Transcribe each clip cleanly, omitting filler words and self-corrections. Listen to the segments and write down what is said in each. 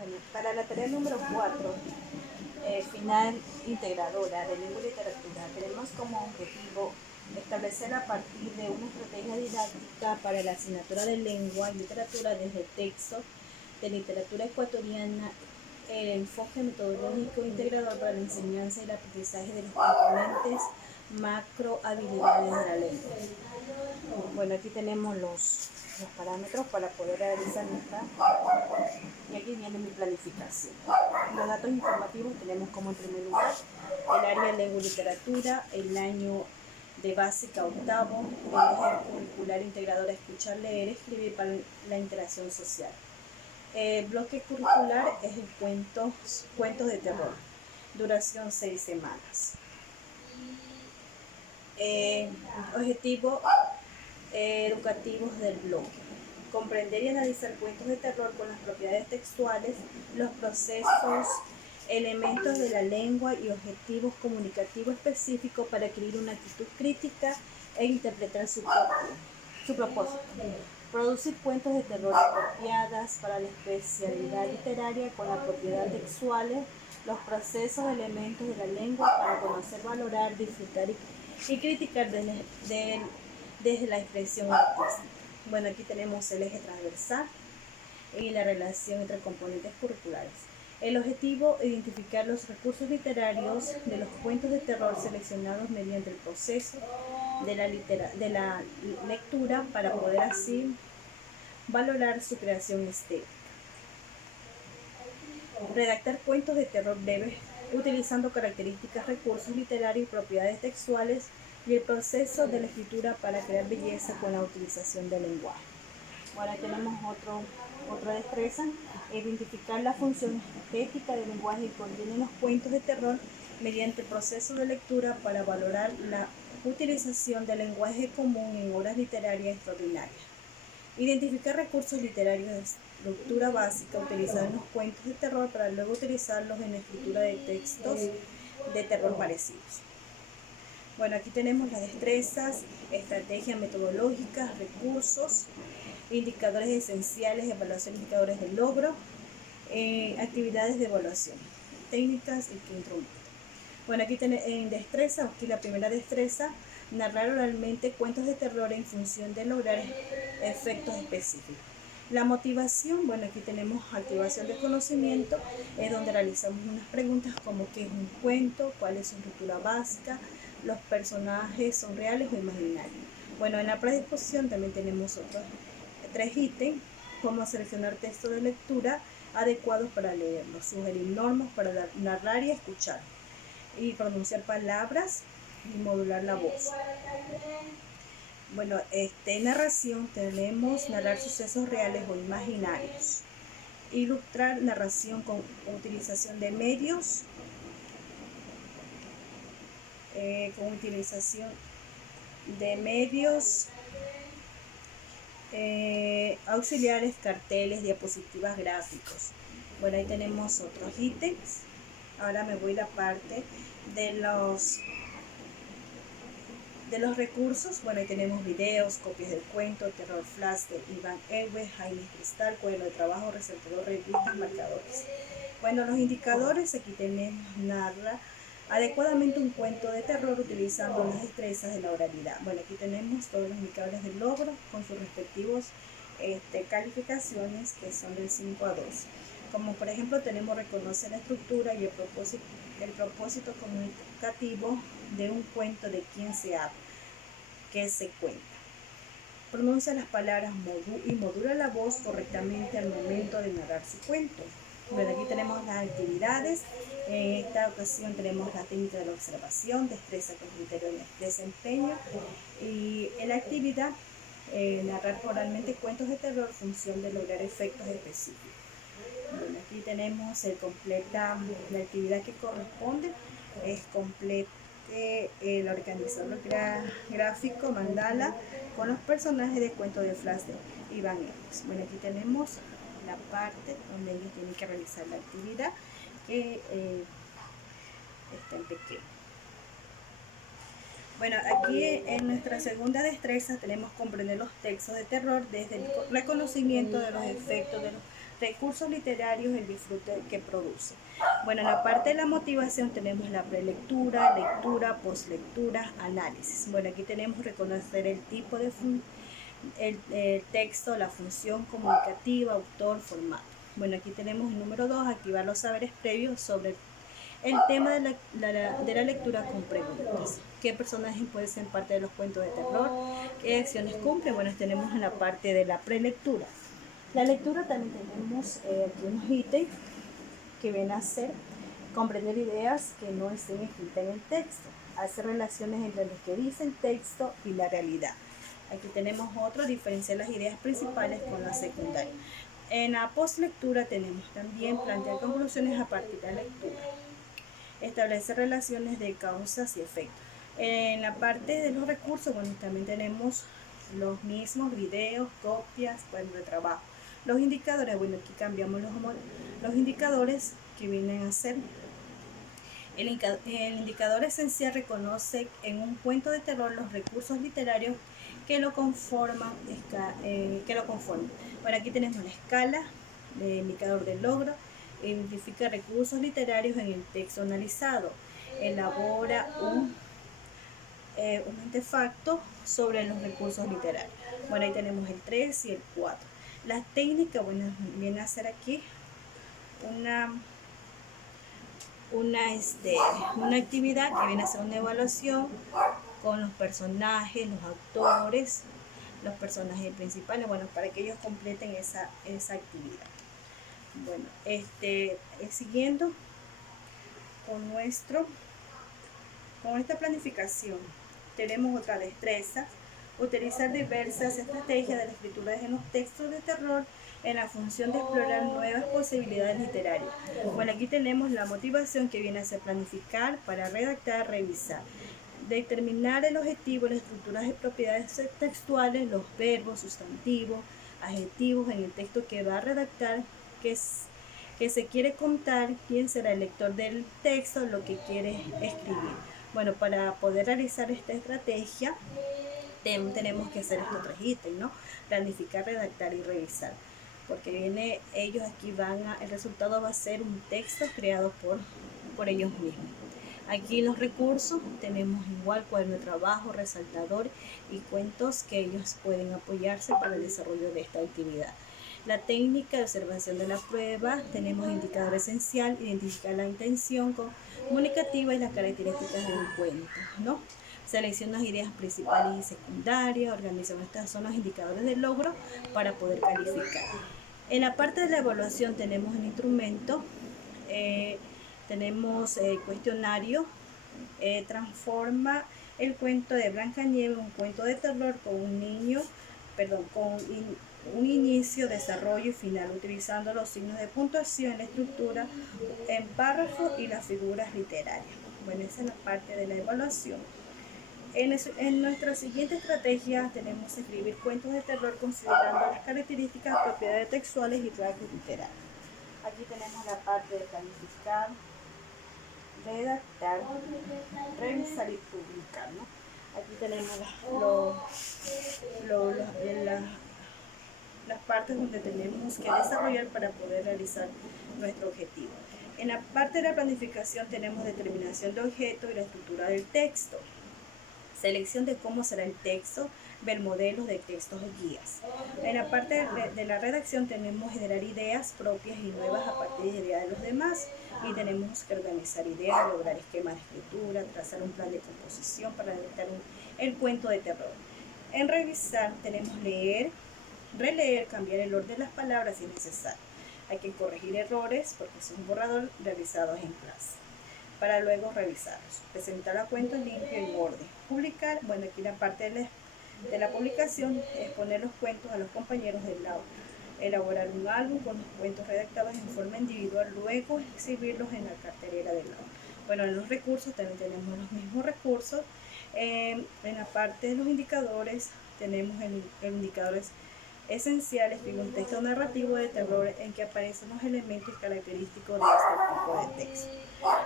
Bueno, para la tarea número 4, final integradora de lengua y literatura, tenemos como objetivo establecer a partir de una estrategia didáctica para la asignatura de lengua y literatura desde texto de literatura ecuatoriana, el enfoque metodológico integrador para la enseñanza y el aprendizaje de los componentes macro habilidades de la lengua. Bueno, aquí tenemos los parámetros para poder realizar nuestra, y aquí viene mi planificación. Los datos informativos tenemos como en primer lugar el área lengua y literatura, el año de básica octavo, el eje curricular integrador a escuchar, leer, escribir para la interacción social. El bloque curricular es el cuentos de terror, duración 6 semanas. Objetivos educativos del bloque: comprender y analizar cuentos de terror con las propiedades textuales, los procesos, elementos de la lengua y objetivos comunicativos específicos para adquirir una actitud crítica e interpretar su propósito. Producir cuentos de terror apropiadas para la especialidad literaria con las propiedades textuales, los procesos, elementos de la lengua para conocer, valorar, disfrutar y criticar desde la expresión artística. Bueno, aquí tenemos el eje transversal y la relación entre componentes curriculares. El objetivo: identificar los recursos literarios de los cuentos de terror seleccionados mediante el proceso de la lectura para poder así valorar su creación estética. Redactar cuentos de terror breves utilizando características, recursos literarios y propiedades textuales, y el proceso de la escritura para crear belleza con la utilización del lenguaje. Ahora tenemos otra destreza: identificar la función estética del lenguaje que contienen los cuentos de terror mediante el proceso de lectura para valorar la utilización del lenguaje común en obras literarias extraordinarias. Identificar recursos literarios de estructura básica utilizados en los cuentos de terror para luego utilizarlos en la escritura de textos de terror parecidos. Bueno, aquí tenemos las destrezas, estrategias metodológicas, recursos, indicadores esenciales, evaluación de indicadores de logro, actividades de evaluación, técnicas y qué instrumento. Bueno, aquí en destreza, aquí la primera destreza: narrar oralmente cuentos de terror en función de lograr efectos específicos. La motivación, bueno, aquí tenemos activación de conocimiento, es donde realizamos unas preguntas como qué es un cuento, cuál es su estructura básica, los personajes son reales o imaginarios. Bueno, en la predisposición también tenemos otros 3 ítems: cómo seleccionar textos de lectura adecuados para leerlos, sugerir normas para narrar y escuchar, y pronunciar palabras y modular la voz. Bueno, narración tenemos narrar sucesos reales o imaginarios, ilustrar narración con utilización de medios, auxiliares, carteles, diapositivas, gráficos. Bueno, ahí tenemos otros ítems. Ahora me voy a la parte de los recursos. Bueno, ahí tenemos videos, copias del cuento, terror flash de Iván Elbe, Jaime Cristal, cuaderno de trabajo, resaltador, revistas, marcadores. Bueno, los indicadores, aquí tenemos narra adecuadamente un cuento de terror utilizando las destrezas de la oralidad. Bueno, aquí tenemos todos los indicadores del logro con sus respectivos calificaciones, que son del 5 a 12. Como por ejemplo tenemos reconocer la estructura y el propósito comunicativo de un cuento, de quién se habla, qué se cuenta. Pronuncia las palabras y modula la voz correctamente al momento de narrar su cuento. Bueno, aquí tenemos las actividades. En esta ocasión tenemos la técnica de la observación, destreza con criterio de desempeño, y en la actividad narrar oralmente cuentos de terror, función de lograr efectos específicos. Bueno, aquí tenemos la actividad que corresponde, es completa el organizador gráfico mandala con los personajes de cuento de flash de Iván Elbe. Bueno, aquí tenemos la parte donde ellos tienen que realizar la actividad, que está en pequeño. Bueno, aquí en nuestra segunda destreza tenemos comprender los textos de terror desde el reconocimiento de los efectos de los recursos literarios, el disfrute que produce. Bueno, en la parte de la motivación tenemos la prelectura, lectura, postlectura, análisis. Bueno, aquí tenemos reconocer el tipo de el texto, la función comunicativa, autor, formato. Bueno, aquí tenemos el número 2, activar los saberes previos sobre el tema de la lectura con preguntas. ¿Qué personajes pueden ser parte de los cuentos de terror? ¿Qué acciones cumplen? Bueno, tenemos en la parte de la prelectura. La lectura también tenemos aquí unos ítems que vienen a ser comprender ideas que no estén escritas en el texto, hacer relaciones entre lo que dice el texto y la realidad. Aquí tenemos otro, diferenciar las ideas principales con las secundarias. En la postlectura tenemos también plantear conclusiones a partir de la lectura, establecer relaciones de causas y efectos. En la parte de los recursos, bueno, también tenemos los mismos videos, copias, cuadernos de trabajo. Los indicadores, bueno, aquí cambiamos los indicadores que vienen a ser. El indicador esencial reconoce en un cuento de terror los recursos literarios que lo conforman. Bueno, aquí tenemos la escala, el indicador del logro, identifica recursos literarios en el texto analizado, elabora un artefacto sobre los recursos literarios. Bueno, ahí tenemos el 3 y el 4. Las técnicas, bueno, viene a ser aquí una actividad que viene a ser una evaluación con los personajes, los actores, los personajes principales, bueno, para que ellos completen esa actividad. Bueno, siguiendo con esta planificación, tenemos otra destreza, utilizar diversas estrategias de la escritura en los textos de terror en la función de explorar nuevas posibilidades literarias. Bueno, aquí tenemos la motivación que viene a ser planificar para redactar, revisar, determinar el objetivo, las estructuras y propiedades textuales, los verbos, sustantivos, adjetivos en el texto que va a redactar, que se quiere contar, quién será el lector del texto, lo que quiere escribir. Bueno, para poder realizar esta estrategia tenemos que hacer estos 3 ítems, ¿no? Planificar, redactar y revisar. Porque ellos aquí el resultado va a ser un texto creado por ellos mismos. Aquí los recursos tenemos igual cuaderno de trabajo, resaltador y cuentos que ellos pueden apoyarse para el desarrollo de esta actividad. La técnica de observación de la prueba, tenemos indicador esencial, identificar la intención comunicativa y las características de un cuento, ¿no? Selecciona las ideas principales y secundarias, organizamos estos son los indicadores de logro para poder calificar. En la parte de la evaluación tenemos el instrumento, tenemos el cuestionario, transforma el cuento de Blancanieves en un cuento de terror con un inicio, desarrollo y final, utilizando los signos de puntuación, la estructura en párrafo y las figuras literarias. Bueno, esa es la parte de la evaluación. En nuestra siguiente estrategia tenemos escribir cuentos de terror considerando las características, propiedades textuales y rasgos literarios. Aquí tenemos la parte de planificar, redactar, revisar y publicar, ¿no? Aquí tenemos las partes donde tenemos que desarrollar para poder realizar nuestro objetivo. En la parte de la planificación tenemos determinación de objeto y la estructura del texto, selección de cómo será el texto, ver modelos de textos y guías. En la parte de la redacción tenemos generar ideas propias y nuevas a partir de ideas de los demás, y tenemos que organizar ideas, lograr esquemas de escritura, trazar un plan de composición para redactar el cuento de terror. En revisar tenemos leer, releer, cambiar el orden de las palabras si es necesario. Hay que corregir errores porque es un borrador realizados en clase, para luego revisarlos. Presentar a cuento limpio y en orden. Publicar, bueno, aquí la parte de la publicación es poner los cuentos a los compañeros del aula. Elaborar un álbum con los cuentos redactados en forma individual, luego exhibirlos en la cartelera del aula. Bueno, en los recursos también tenemos los mismos recursos. En la parte de los indicadores tenemos el indicador esencial, escribir un texto narrativo de terror en que aparecen los elementos característicos de este tipo de texto.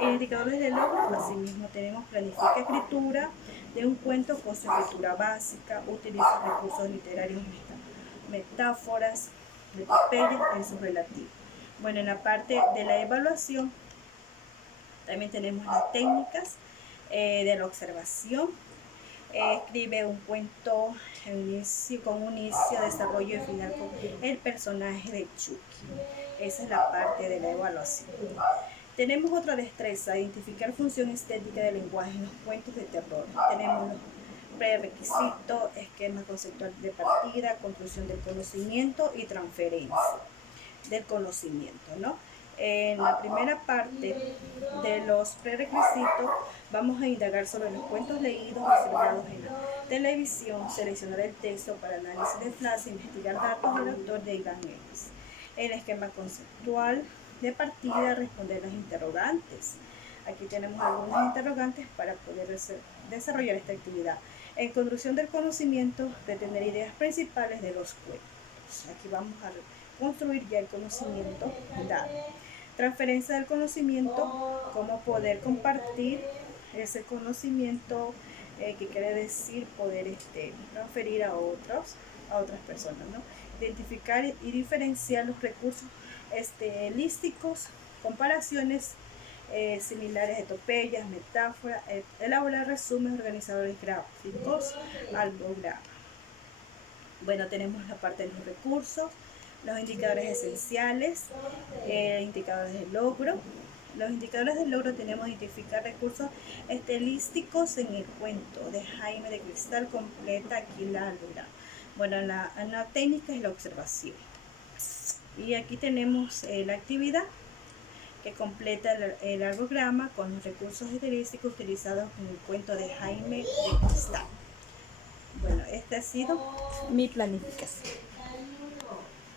En indicadores de logro, asimismo tenemos planifica escritura de un cuento con su escritura básica, utiliza recursos literarios, metáforas, Epopeya en su relativo. Bueno, en la parte de la evaluación también tenemos las técnicas de la observación. Escribe un cuento con un inicio, desarrollo y final con el personaje de Chucky. Esa es la parte de la evaluación. Tenemos otra destreza, identificar función estética del lenguaje en los cuentos de terror. Tenemos los prerequisitos, esquema conceptual de partida, construcción del conocimiento y transferencia del conocimiento, ¿no? En la primera parte de los prerequisitos vamos a indagar sobre los cuentos leídos o observados en la televisión, seleccionar el texto para análisis de frase, investigar datos del autor de Iván Ellis. El esquema conceptual de partida, responder las interrogantes. Aquí tenemos algunos interrogantes para poder desarrollar esta actividad. En construcción del conocimiento, retener ideas principales de los cuentos. Aquí vamos a construir ya el conocimiento dado. Transferencia del conocimiento, cómo poder compartir ese conocimiento, que quiere decir poder transferir a otras personas, ¿no? Identificar y diferenciar los recursos estilísticos, comparaciones similares, etopeyas, metáforas, elaborar resúmenes, organizadores gráficos, algogramas. Bueno, tenemos la parte de los recursos, los indicadores esenciales, indicadores de logro. Los indicadores de logro tenemos identificar recursos estilísticos en el cuento de Jaime de Cristal, completa aquí la algograma. Bueno, la técnica es la observación. Y aquí tenemos la actividad que completa el algograma con los recursos estilísticos utilizados en el cuento de Jaime de Cristal. Bueno, esta ha sido mi planificación.